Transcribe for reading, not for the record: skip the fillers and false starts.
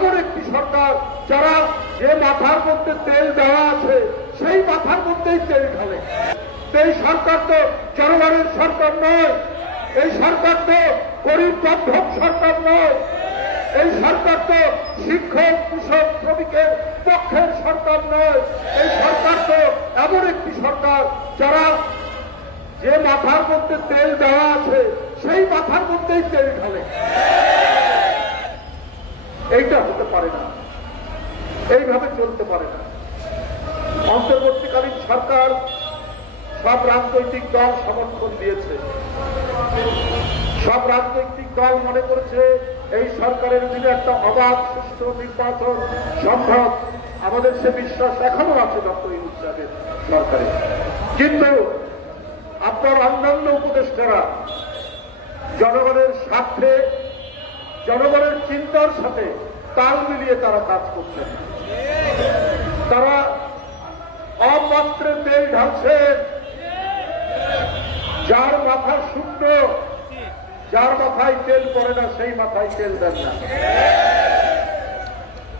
এমন একটি সরকার যারা যে মাথার মধ্যে তেল দেওয়া আছে সেই মাথার মধ্যেই তেল ঢালে। এই সরকার তো জনগণের সরকার নয়, এই সরকার তো গরিব বন্ধক সরকার নয়, এই সরকার তো শিক্ষক কৃষক শ্রমিকের পক্ষের সরকার নয়। এই সরকার তো এমন একটি সরকার যারা যে মাথার মধ্যে তেল দেওয়া আছে সেই মাথার মধ্যেই তেল ঢালে। এইটা হতে পারে না, এইভাবে চলতে পারে না। অন্তর্বর্তীকালীন সরকার সব রাজনৈতিক দল সমর্থন দিয়েছে, সব রাজনৈতিক দল মনে করেছে এই সরকারের দিনে একটা অবাধ সুষ্ঠু নির্বাচন সম্ভব। আমাদের সে বিশ্বাস এখনো আছে ডক্টর ইউনূস সাহেবের সরকারে। কিন্তু আপনার অন্যান্য উপদেষ্টারা জনগণের স্বার্থে জনগণের চিন্তার সাথে তাল মিলিয়ে তারা কাজ করছেন। তারা অপাত্রে তেল ঢালছেন, যার মাথা শূন্য, যার মাথায় তেল পড়ে না সেই মাথায় তেল দেন না।